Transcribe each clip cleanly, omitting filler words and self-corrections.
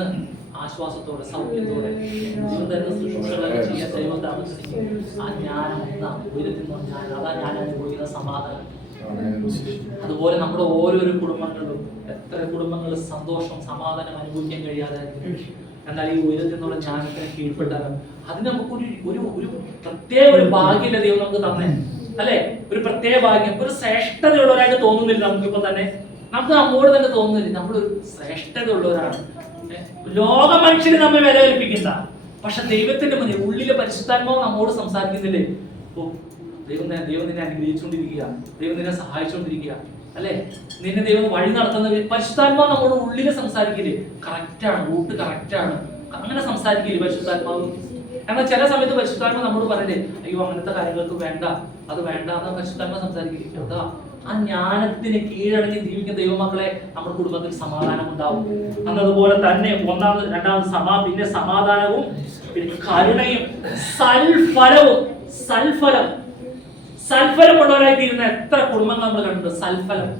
ഇന്ന് ആശ്വാസത്തോടെ സൗഖ്യത്തോടെ ദൈവം തരുന്ന ശുശ്രൂഷകളൊക്കെ ചെയ്യാൻ ദൈവം താമസിക്കും. ആ ജ്ഞാനം ഉയരത്തിനോ ജ്ഞാനം, അതാ ഞാൻ അനുഭവിക്കുന്ന സമാധാനം. അതുപോലെ നമ്മുടെ ഓരോരോ കുടുംബങ്ങളിലും എത്ര കുടുംബങ്ങൾ സന്തോഷം സമാധാനം അനുഭവിക്കാൻ കഴിയാതെ, എന്നാൽ ഈ ഉയരത്തിൽ നിന്നുള്ള ജ്ഞാനത്തിന് കീഴ്പ്പെട്ടാലും അതിന് നമുക്കൊരു ഒരു ഒരു പ്രത്യേക ഒരു ഭാഗ്യമില്ല ദൈവം നമുക്ക് തന്നെ, അല്ലെ? ഒരു പ്രത്യേക ഭാഗ്യം, ഒരു ശ്രേഷ്ഠതയുള്ളവരായിട്ട് തോന്നുന്നില്ല നമുക്കിപ്പോ തന്നെ. നമുക്ക് നമ്മോട് തന്നെ തോന്നുന്നില്ല നമ്മളൊരു ശ്രേഷ്ഠത ഉള്ളവരാണ്. ലോക മനുഷ്യന് നമ്മെ വില കൽപ്പിക്കുന്ന, പക്ഷെ ദൈവത്തിന്റെ മുന്നിൽ ഉള്ളിലെ പരിശുദ്ധാത്മാവ് നമ്മോട് സംസാരിക്കുന്നില്ലേ? ഓ ദൈവം നിന്നെ അനുഗ്രഹിച്ചുകൊണ്ടിരിക്കുക, ദൈവം നിന്നെ സഹായിച്ചുകൊണ്ടിരിക്കുക, അല്ലെ? നിന്നെ ദൈവം വഴി നടത്തുന്നത് പരിശുദ്ധാത്മാവ് നമ്മുടെ ഉള്ളില് സംസാരിക്കില്ലേ? കറക്റ്റാണ്, റൂട്ട് കറക്റ്റാണ്, അങ്ങനെ സംസാരിക്കില്ലേ പരിശുദ്ധാത്മാവ്? എന്നാൽ ചില സമയത്ത് പരിശുദ്ധാത്മാവ് നമ്മോട് പറയല്ലേ, അയ്യോ അങ്ങനത്തെ കാര്യങ്ങൾക്ക് വേണ്ട, അത് വേണ്ട എന്ന് പരിശുദ്ധാത്മാവ് സംസാരിക്കില്ലേ? അതാ ആ ജ്ഞാനത്തിന് കീഴടങ്ങി ജീവിക്കുന്ന ദൈവമക്കളെ നമ്മുടെ കുടുംബത്തിൽ സമാധാനം ഉണ്ടാവും. എന്നതുപോലെ തന്നെ രണ്ടാമത് പിന്നെ സമാധാനവും, പിന്നെ കരുണയും, സൽഫലമുള്ളവരായി തീരുന്ന എത്ര കുടുംബങ്ങൾ നമ്മൾ കണ്ടിട്ടുണ്ട്. സൽഫലം,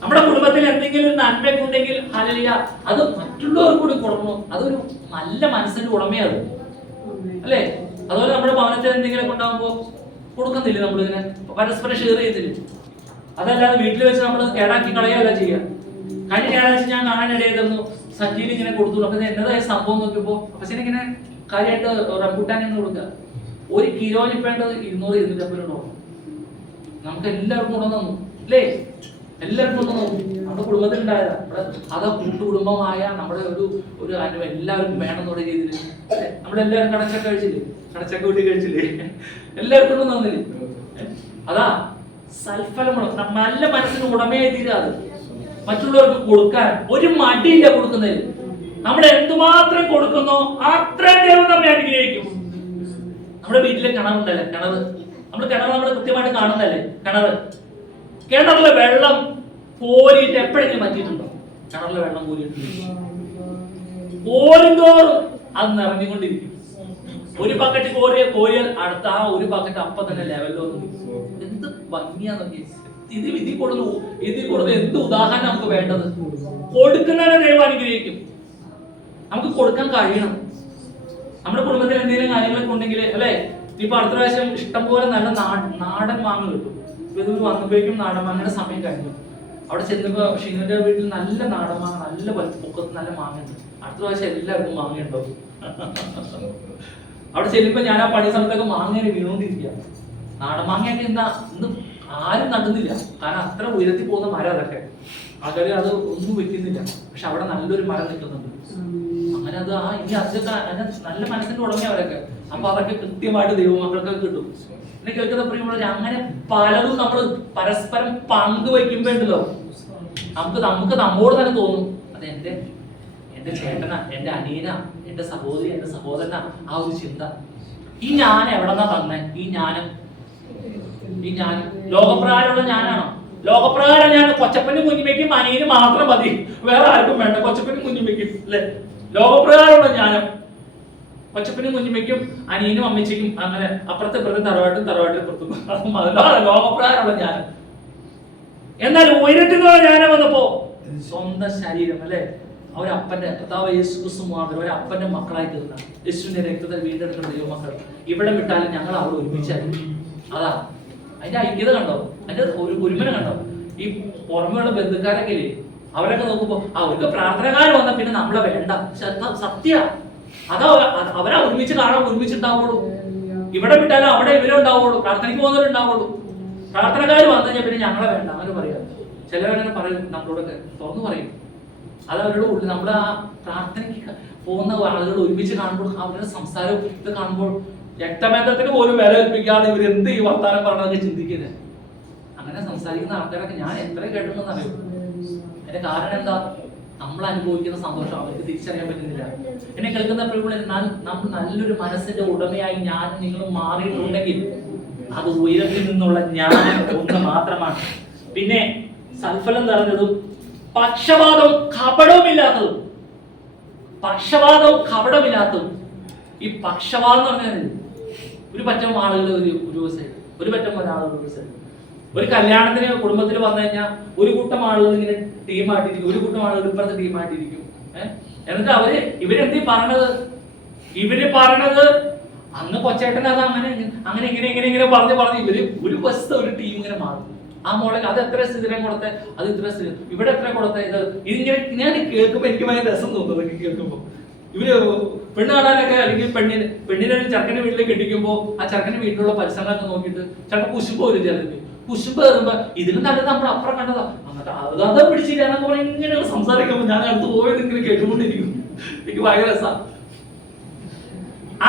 നമ്മുടെ കുടുംബത്തിൽ എന്തെങ്കിലും ഒരു നന്മയ്ക്കുണ്ടെങ്കിൽ ഹല്ലേലൂയ, അത് മറ്റുള്ളവർക്ക് കൂടി കൊടുക്കണം. അതൊരു നല്ല മനസ്സിന്റെ ഉടമയാണ്, അല്ലേ? അതുപോലെ നമ്മുടെ ഭവനത്തിൽ എന്തെങ്കിലും ഉണ്ടാകുമ്പോ കൊടുക്കുന്നില്ല, നമ്മളിങ്ങനെ പരസ്പരം ഷെയർ ചെയ്തില്ല. അതല്ലാതെ വീട്ടിൽ വെച്ച് നമ്മൾ കേടാക്കി കളയല്ല ചെയ്യുക. കഴിഞ്ഞ ഞായറാഴ്ച ഞാൻ കാണാനിടയിൽ തന്നു, സഞ്ജീവ് ഇങ്ങനെ കൊടുത്തു. അപ്പൊ എന്നതായ സംഭവം നോക്കിയപ്പോ അപ്പച്ചനിങ്ങനെ കാര്യമായിട്ട് റംബൂട്ടാൻ എന്ന് കൊടുക്കുക. 1 കിലോന് ഇപ്പേണ്ടത് 200-250 രൂപ. നമുക്ക് എല്ലാവർക്കും കൂടെ തന്നു, അല്ലേ? എല്ലാവർക്കും ഒന്നും നമ്മുടെ കുടുംബത്തിൽ ഉണ്ടായതാ. അത് കൂട്ടുകുടുംബമായ നമ്മുടെ ഒരു എല്ലാവർക്കും വേണമെന്നുള്ള രീതിയിൽ നമ്മളെല്ലാവരും കടച്ചക്ക കഴിച്ചില്ലേ? കടച്ചക്ക കൂട്ടി കഴിച്ചില്ലേ? എല്ലാവർക്കും ഒന്നും തന്നില്ലേ? അതാ സൽഫലമുള്ള നല്ല മനസ്സിന് ഉടമയായി തീരാതെ മറ്റുള്ളവർക്ക് കൊടുക്കാൻ ഒരു മടിയില്ല കൊടുക്കുന്നതിൽ. നമ്മൾ എന്തുമാത്രം കൊടുക്കുന്നോ അത്രയും ദൈവം നമ്മെ അനുഗ്രഹിക്കും. നമ്മുടെ വീട്ടിലെ കിണറുണ്ടല്ലേ, നമ്മൾ കൃത്യമായിട്ട് കാണുന്നല്ലേ കിണറിലെ വെള്ളം കോരിയിട്ട് എപ്പോഴെങ്കിലും പറ്റിയിട്ടുണ്ടോ? കിണറിലെ വെള്ളം കോരുന്തോറും അത് നിറഞ്ഞുകൊണ്ടിരിക്കും. ഒരു ബക്കറ്റ് കോരിയാൽ അടുത്ത ആ ഒരു ബക്കറ്റ് അപ്പൊ തന്നെ ലെവലിൽ വന്നു. എന്ത് ഭംഗിയാന്ന് ഇതിൽ കൊടുത്ത് എന്ത് ഉദാഹരണം നമുക്ക് വേണ്ടത്? കൊടുക്കുന്നതിനെ ദൈവം അനുഗ്രഹിക്കും. നമുക്ക് കൊടുക്കാൻ കഴിയണം. നമ്മുടെ കുടുംബത്തിൽ എന്തെങ്കിലും കാര്യങ്ങളൊക്കെ ഉണ്ടെങ്കിൽ, അല്ലെ? ഇപ്പൊ അടുത്ത പ്രാവശ്യം ഇഷ്ടംപോലെ നല്ല നാടൻ മാങ്ങ കിട്ടും. ഇത് വന്നപ്പോഴേക്കും നാടൻ മാങ്ങയുടെ സമയം കഴിഞ്ഞു. അവിടെ ചെന്നപ്പോ ഷീനുവിന്റെ വീട്ടിൽ നല്ല നാടൻ മാങ്ങ, നല്ല പൊക്കത്ത് നല്ല മാങ്ങ ഉണ്ട്. അടുത്ത പ്രാവശ്യം എല്ലാവർക്കും മാങ്ങ ഉണ്ടാവും. അവിടെ ചെല്ലുമ്പോ ഞാൻ ആ പണി സമയത്തൊക്കെ മാങ്ങനെ വീണോണ്ടിരിക്കുക. നാടൻ മാങ്ങയൊക്കെ ഇന്ന് ആരും നടുന്നില്ല, കാരണം അത്ര ഉയരത്തിൽ പോകുന്ന മരം അതൊക്കെ. ആൾക്കാർ അത് ഒന്നും വെക്കുന്നില്ല. പക്ഷെ അവിടെ നല്ലൊരു മരം നിൽക്കുന്നുണ്ട്. അങ്ങനെ അത് ഇനി അതൊക്കെ നല്ല മനസ്സിന്റെ ഉടമ അവരൊക്കെ. അപ്പൊ അതൊക്കെ കൃത്യമായിട്ട് ദൈവമക്കൾക്ക് കിട്ടും. എന്നെ കേൾക്കുന്ന പ്രിയമുള്ളവർ, അങ്ങനെ പലതും നമ്മൾ പരസ്പരം പങ്കുവെക്കുമ്പോ ഉണ്ടല്ലോ, നമുക്ക് നമ്മോട് തന്നെ തോന്നും, അത് എന്റെ ചേട്ടനാ, എന്റെ അനിയനാ, എന്റെ സഹോദരി, എന്റെ സഹോദരനാ. ആ ഒരു ചിന്ത, ഈ ഞാൻ എവിടെന്നാ തന്നെ? ഈ ജ്ഞാനം ലോകപ്രകാരമുള്ള ഞാനാണോ? ലോകപ്രകാരം ഞാൻ കൊച്ചപ്പനും കുഞ്ഞിമയ്ക്കും അനിയന് മാത്രം മതി, വേറെ ആർക്കും വേണ്ട. കൊച്ചപ്പനും കുഞ്ഞിമയ്ക്കും, അല്ലെ? ലോകപ്രകാരമുള്ള ജ്ഞാനം കൊച്ചപ്പനും കുഞ്ഞിമയ്ക്കും അനിയനും അമ്മച്ചിക്കും, അങ്ങനെ അപ്പുറത്തെ തറവാട്ടിൽ ലോകപ്രകാരമുള്ള ജ്ഞാനം. എന്നാൽ ഉയരത്തിനുള്ള ജ്ഞാനം വന്നപ്പോ സ്വന്തം ശരീരം, അല്ലെ? അവരപ്പന്റെ കർത്താവ് യേശു ക്രിസ്തു മാത്രം ഒരപ്പന്റെ മക്കളായി തീർന്ന യേശുവിന്റെ രക്തത്തിൽ വീണ്ടെടുക്കുന്ന ദൈവമക്കൾ ഇവിടെ വിട്ടാലും ഞങ്ങൾ അവിടെ ഒരുമിച്ചായിരിക്കും. അതാ അതിന്റെ ഐക്യത കണ്ടോ? അതിന്റെ ഒരുമന കണ്ടോ? ഈ പുറമെയുള്ള ബന്ധുക്കാരൊക്കെ ഇല്ലേ, അവരൊക്കെ നോക്കുമ്പോ അവർക്ക് പ്രാർത്ഥനക്കാർ വന്നാൽ പിന്നെ നമ്മളെ വേണ്ട. സത്യ അതാ അവരാ ഒരുമിച്ച് കാണാൻ ഒരുമിച്ചുണ്ടാവുള്ളൂ. ഇവിടെ വിട്ടാലും അവിടെ ഇവരുണ്ടാവുള്ളൂ, പ്രാർത്ഥനയ്ക്ക് പോകുന്നവരുണ്ടാവുള്ളൂ. പ്രാർത്ഥനക്കാർ വന്നു കഴിഞ്ഞാൽ പിന്നെ ഞങ്ങളെ വേണ്ട അങ്ങനെ പറയാം. ചിലവരങ്ങനെ പറയും, നമ്മളോടൊക്കെ തുറന്നു പറയും. അത് അവരുടെ ഉള്ളിൽ നമ്മൾ ആ പ്രാർത്ഥനയ്ക്ക് പോകുന്ന ആളുകൾ ഒരുമിച്ച് കാണുമ്പോൾ അവരുടെ സംസാരവും ഇത് കാണുമ്പോൾ രക്തബന്ധത്തിന് പോലും വില കൽപ്പിക്കാതെ ഇവർ എന്ത് ഈ വർത്താനം പറഞ്ഞതൊക്കെ ചിന്തിക്കുന്നത്. അങ്ങനെ സംസാരിക്കുന്ന ആൾക്കാരൊക്കെ ഞാൻ എത്ര കേട്ടിട്ടുണ്ടെന്ന് അറിയും. അതിന്റെ കാരണം എന്താ? നമ്മൾ അനുഭവിക്കുന്ന സന്തോഷം അവർക്ക് തിരിച്ചറിയാൻ പറ്റുന്നില്ല. എന്നെ കേൾക്കുന്ന പ്രിയമുള്ളവരെ, നമ്മൾ നല്ലൊരു മനസ്സിന്റെ ഉടമയായി ഞാൻ നിങ്ങൾ മാറിയിട്ടുണ്ടെങ്കിൽ അത് ഉയരത്തിൽ നിന്നുള്ള ജ്ഞാനം ഒന്ന് മാത്രമാണ്. പിന്നെ സൽഫലം നിറഞ്ഞതും പക്ഷപാതവും കപടമില്ലാത്തതും. ഈ പക്ഷപാതം എന്ന് പറഞ്ഞാൽ ഒരു പറ്റം ആളുകൾ ഒരു സൈഡ്, ഒരു പറ്റം ഒരാളുകൾ ഒരു സൈഡ്. ഒരു കല്യാണത്തിന് കുടുംബത്തിൽ വന്നു കഴിഞ്ഞാൽ ഒരു കൂട്ടം ആളുകൾ ഇങ്ങനെ ടീമായിട്ടിരിക്കും, ഒരു കൂട്ടം ആളുകൾ ഇപ്പുറത്തെ ടീമായിട്ടിരിക്കും. എന്നിട്ട് ഇവരെന്തീ പറഞ്ഞത്? ഇവര് പറഞ്ഞത് അന്ന് കൊച്ചേട്ടൻ അത് അങ്ങനെ അങ്ങനെ ഇങ്ങനെ പറഞ്ഞ് ഇവര് ഒരു ബസ് ഒരു ടീം ഇങ്ങനെ മാറും. ആ മോഡൽ അത് എത്ര സ്ഥിരം കൊടുത്തേ, അത് ഇത്ര സ്ഥിരം, ഇവിടെ എത്ര കൊടുത്തേ, ഇതിങ്ങനെ ഞാൻ കേൾക്കുമ്പോ എനിക്ക് ഭയങ്കര രസം തോന്നുന്നത് കേൾക്കുമ്പോ. ഇവര് പെണ്ണ് കാണാനൊക്കെ അല്ലെങ്കിൽ പെണ്ണിനെ ചെറുക്കന്റെ വീട്ടിലേക്ക് കെട്ടിക്കുമ്പോ ആ ചെറുക്കന്റെ വീട്ടിലുള്ള പരിസരങ്ങളൊക്കെ നോക്കിയിട്ട് ചിലപ്പോൾ കുശുമ്പ് വരും. ചിലർക്ക് കുശുമ്പ് കയറുമ്പോ ഇതിലും നല്ലത് നമ്മൾ അപ്പുറം കണ്ടതാ, എന്നിട്ട് അതാ പിടിച്ചില്ല എന്നൊക്കെ പറഞ്ഞ് ഇങ്ങനെ സംസാരിക്കുമ്പോ ഞാൻ അടുത്ത് പോയത് ഇങ്ങനെ കേട്ടുകൊണ്ടിരിക്കും. എനിക്ക് ഭയങ്കര രസമാണ്.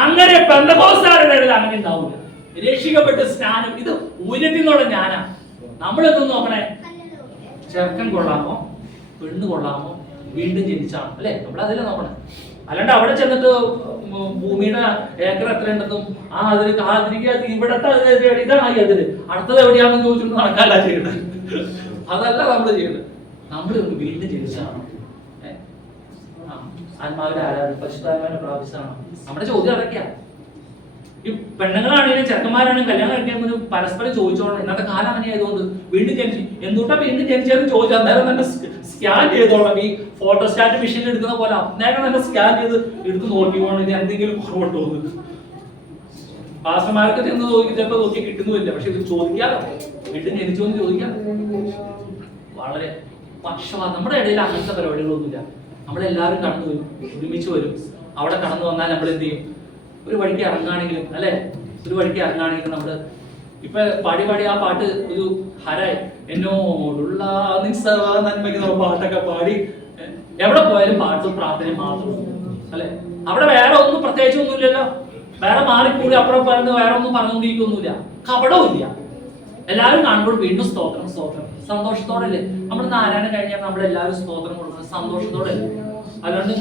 അങ്ങനെ പെന്തക്കോസ്തുകാരുടെ ഇടയിൽ അങ്ങനെ ഉണ്ടാവില്ല. രക്ഷിക്കപ്പെട്ട് സ്നാനം ഇത് ഉയരത്തിനുള്ള ജ്ഞാനാ. നമ്മളെന്തും നോക്കണേ, ചെറുക്കൻ കൊള്ളാമോ പെണ്ണ് കൊള്ളാമോ വീണ്ടും ജനിച്ചാണോ അല്ലെ, നമ്മളതിലെ നോക്കണേ. അല്ലാണ്ട് അവിടെ ചെന്നിട്ട് ഭൂമിയുടെ ഏക്കർ എത്രയുണ്ടെന്നും ഇവിടത്തെ ഇതാണ് ഈ അതിര് അടുത്തത് എവിടെയാണെന്ന് ചോദിച്ചിട്ട് നടക്കാല്ല ചെയ്യണത്. അതല്ല നമ്മൾ ചെയ്യണത്. നമ്മൾ വീണ്ടും ജനിച്ചാണോ, ആത്മാവിന്റെ ആരാധന പരിശുദ്ധാത്മാവിനെ പ്രാപിച്ചതാണോ? നമ്മുടെ ചോദ്യം അതൊക്കെയാ. ഈ പെണ്ണുങ്ങളാണെങ്കിലും ചെറുക്കന്മാരാണെങ്കിലും കല്യാണം കഴിക്കാൻ പരസ്പരം ചോദിച്ചോളണം. ഇന്നത്തെ കാലം അങ്ങനെ ആയതുകൊണ്ട് വീണ്ടും ജനിച്ചു എന്തുകൊണ്ടാ വീണ്ടും ജനിച്ചതെന്ന് ചോദിച്ചാൽ അന്നേരം തന്നെ സ്കാൻ ചെയ്തോളാം. ഈ ഫോട്ടോസ്റ്റാറ്റ് മെഷീനിൽ എടുക്കുന്ന പോലെ അന്നേരം തന്നെ സ്കാൻ ചെയ്ത് എടുത്ത് നോക്കിക്കോണം ഇത് എന്തെങ്കിലും കുറവുണ്ടോ എന്ന്. പാസ്റ്റർമാർക്ക് ചെന്ന് നോക്കി ചിലപ്പോൾ നോക്കി കിട്ടുന്നുമില്ല. പക്ഷെ ഇത് ചോദിക്കാതെ വീണ്ടും ജനിച്ചു എന്ന് ചോദിക്കാം. വളരെ പക്ഷപാതം. നമ്മുടെ ഇടയിൽ അങ്ങനത്തെ പരിപാടികളൊന്നുമില്ല. നമ്മളെല്ലാവരും കടന്നു വരും, ഒരുമിച്ച് വരും. അവിടെ കടന്നു വന്നാൽ നമ്മൾ എന്ത് ചെയ്യും, ഒരു വഴിക്ക് ഇറങ്ങുകയാണെങ്കിലും അല്ലെ, ഒരു വഴിക്ക് ഇറങ്ങുകയാണെങ്കിലും നമ്മള് ഇപ്പൊ പാടി ആ പാട്ട് ഒരു ഹരായി എന്നോടുള്ള നന്മയ്ക്ക് പാട്ടൊക്കെ പാടി എവിടെ പോയാലും പാട്ടും പ്രാർത്ഥനയും മാത്രം അല്ലെ. അവിടെ വേറെ ഒന്നും പ്രത്യേകിച്ച് ഒന്നുമില്ലല്ലോ. വേറെ മാറിക്കൂടി അപ്പുറം പറഞ്ഞ് വേറെ ഒന്നും പറഞ്ഞുകൊണ്ടിരിക്കൊന്നുമില്ല, കപടവുമില്ല. എല്ലാവരും കാണുമ്പോൾ വീണ്ടും സ്തോത്രം സ്തോത്രം സന്തോഷത്തോടെ അല്ലേ. നമ്മൾ നാരായണൻ കഴിഞ്ഞാൽ നമ്മളെല്ലാവരും സ്തോത്രം കൊടുക്കുന്നത് സന്തോഷത്തോടെ അല്ലേ. അല്ലാണ്ട്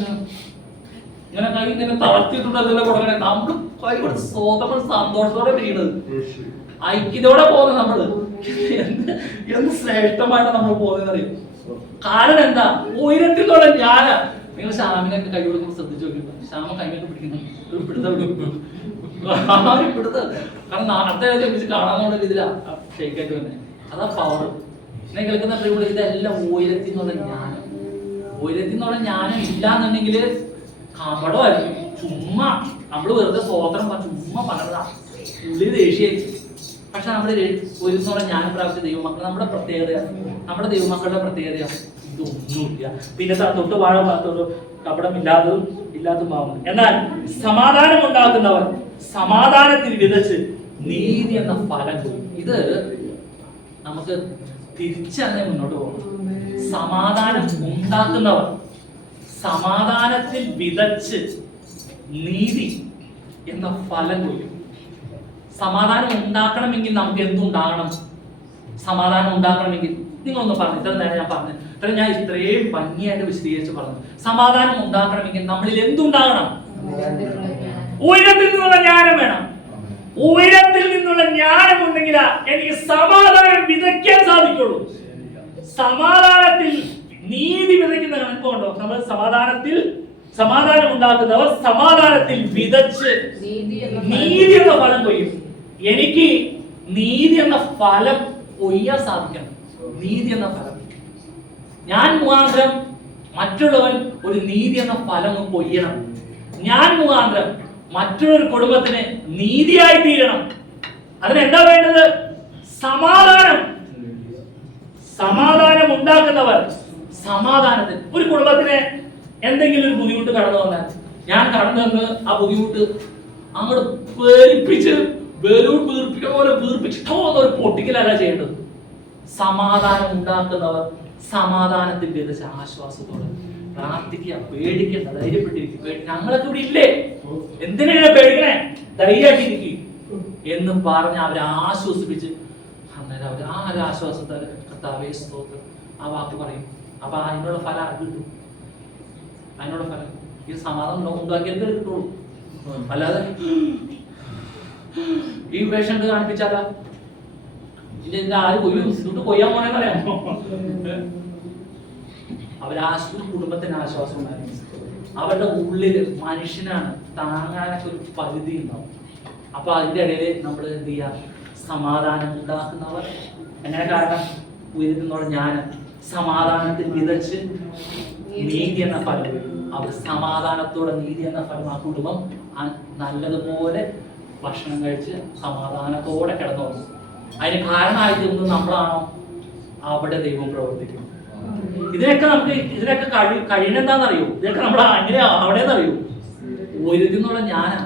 ഇങ്ങനെ കൈ ഇങ്ങനെ തളർത്തിയിട്ടുണ്ടല്ലോ കൊടുക്കണേ. നമ്മൾ കൈ കൊടുത്ത് സ്തോത്രം സന്തോഷത്തോടെ പിരിയണത്, ഐക്യതയോടെ പോകുന്നത്. നമ്മള് എന്ത് ശ്രേഷ്ഠമായിട്ട് നമ്മൾ പോകുന്നത് അറിയും. കാരണം എന്താ, ഉയരത്തിലുള്ള ജ്ഞാന. നിങ്ങൾ ശ്യാമിനൊക്കെ കൈ കൊടുക്കുമ്പോൾ ശ്രദ്ധിച്ചു നോക്കിട്ടോ, ശ്യാമ കൈയൊക്കെ പിടിക്കുന്നു ഒരു പിടുത്തം. കാരണം അടുത്ത കാണാനുള്ള രീതിയിലാ ഷെയ്ക്കായിട്ട് തന്നെ. അതാ പവർ. എന്നെ കേൾക്കുന്ന പ്രിയമുള്ള ഇതെല്ലാം ഉയരത്തിൽ നിന്നുള്ള ജ്ഞാനം. ഉയരത്തിൽ നിന്നുള്ള ജ്ഞാനം ഇല്ലാന്നുണ്ടെങ്കിൽ കപടമായിരിക്കും. ചുമ്മാ നമ്മള് വെറുതെ സ്വോത്രം ചുമ്മാ പറഞ്ഞതാ, ഉള്ളിൽ ദേഷ്യായിരിക്കും. പക്ഷെ നമ്മുടെ ഉയരത്തിനുള്ള ജ്ഞാനം പ്രാപിച്ച ദൈവമക്കൾ നമ്മുടെ പ്രത്യേകതയാണ്. നമ്മുടെ ദൈവമക്കളുടെ പ്രത്യേകതയാണ് ഇതൊന്നുമില്ല. പിന്നെ തൊട്ട് വാഴ ഭാഗത്തോട് കപടം ഇല്ലാത്തതും ആവുന്നു. എന്നാൽ സമാധാനം ഉണ്ടാക്കുന്നവർ സമാധാനത്തിൽ വിതച്ച് നീതി എന്ന ഫലം കൊടുക്കും. ഇത് നമുക്ക് തിരിച്ചറിഞ്ഞ് മുന്നോട്ട് പോകണം. സമാധാനം ഉണ്ടാക്കുന്നവർ സമാധാനത്തിൽ വിതച്ച് നീതി എന്ന ഫലം കൊയ്യും. സമാധാനം ഉണ്ടാക്കണമെങ്കിൽ നമുക്ക് എന്തുണ്ടാകണം? സമാധാനം ഉണ്ടാക്കണമെങ്കിൽ നിങ്ങളൊന്ന് പറഞ്ഞു. ഇത്ര നേരം ഞാൻ പറഞ്ഞു, ഞാൻ ഇത്രയും ഭംഗിയായിട്ട് വിശദീകരിച്ച് പറഞ്ഞു. സമാധാനം ഉണ്ടാക്കണമെങ്കിൽ നമ്മളിൽ എന്തുണ്ടാകണം? ഉയരത്തിൽ നിന്നുള്ള ജ്ഞാനം വേണം. ഉയരത്തിൽ നിന്നുള്ള ജ്ഞാനം ഉണ്ടെങ്കിൽ എനിക്ക് സമാധാനം വിതയ്ക്കാൻ സാധിക്കുള്ളൂ. സമാധാനത്തിൽ നീതി വിതയ്ക്കുന്ന അനുഭവമുണ്ടോ? നമ്മൾ സമാധാനം ഉണ്ടാക്കുന്നവർ സമാധാനത്തിൽ വിതച്ച് നീതി എന്ന ഫലം കൊയ്യും. എനിക്ക് നീതി എന്ന ഫലം കൊയ്യാൻ സാധിക്കണം. നീതി എന്ന ഫലം ഞാൻ മുഖാന്തരം മറ്റുള്ളവൻ ഒരു നീതി എന്ന ഫലം കൊയ്യണം. ഞാൻ മുഖാന്തരം മറ്റൊരു കുടുംബത്തിന് നീതിയായി തീരണം. അതിനെന്താ വേണ്ടത്? സമാധാനം ഉണ്ടാക്കുന്നവർ സമാധാനത്തിൽ. ഒരു കുടുംബത്തിന് എന്തെങ്കിലും ഒരു ബുദ്ധിമുട്ട് കടന്നു വന്നാൽ ഞാൻ കടന്നു വന്ന് ആ ബുദ്ധിമുട്ട് അങ്ങോട്ട് പേരിപ്പിച്ച് ബലൂൺ വീർപ്പിക്കുന്ന പോലെ വീർപ്പിച്ചിട്ടോ ഒരു പൊട്ടിക്കലല്ല ചെയ്യേണ്ടത്. സമാധാനം ഉണ്ടാക്കുന്നവർ സമാധാനത്തിൽ വിതച്ച ആശ്വാസത്തോടെ പ്രാർത്ഥിക്കുക, പേടിക്കേണ്ട, ധൈര്യപ്പെട്ടിരിക്കും. ഞങ്ങളൊക്കെ ഇവിടെ ഇല്ലേ, എന്തിനാണ് പേടിക്കണേ, ധൈര്യമായിട്ടിരിക്കും എന്ന് പറഞ്ഞ് അവരെ ആശ്വസിപ്പിച്ച് അന്നേരം അവർ ആ ഒരു ആശ്വാസത്താൽ കർത്താവേ സ്തോത്രം ആ വാക്ക് പറയും. അപ്പൊ അതിനുള്ള ഫലം കിട്ടും. അതിനുള്ള ഫലം ഈ സമാധാനം ഉണ്ടാക്കിയത് കിട്ടുള്ളൂ. അല്ലാതെ ഈ പേഷ്യന്റ് കാണിപ്പിച്ചാലാ ഇതിന്റെ ആര് കൊയ്യാൻ പോണെന്ന് അറിയാമോ? കുടുംബത്തിന് ആശ്വാസം ഉണ്ടായിരുന്നു. അവരുടെ ഉള്ളില് മനുഷ്യനാണ്, താങ്ങാനൊക്കെ ഒരു പരിധി ഉണ്ടാവും. അപ്പൊ അതിന്റെ ഇടയിൽ നമ്മൾ എന്ത് ചെയ്യാ? സമാധാനം ഉണ്ടാക്കുന്നവർ. എങ്ങനെ? കാരണം ഉയരുന്നുള്ള ജ്ഞാനം സമാധാനത്തിൽ വിതച്ച് നീതി എന്ന ഫലം വരും. അവർ സമാധാനത്തോടെ നീതി എന്ന ഫലം ആ കുടുംബം നല്ലതുപോലെ ഭക്ഷണം കഴിച്ച് സമാധാനത്തോടെ കിടന്നുറങ്ങും. അതിന് കാരണമായി തീർന്നത് നമ്മളാണോ? അവിടെ ദൈവം പ്രവർത്തിക്കും. ഇതിനൊക്കെ കഴിയുന്ന എന്താണെന്നറിയോ? ഇതൊക്കെ നമ്മൾ അങ്ങനെ അവിടെ അറിയൂ. ഒരു എന്നുള്ള ഞാനാ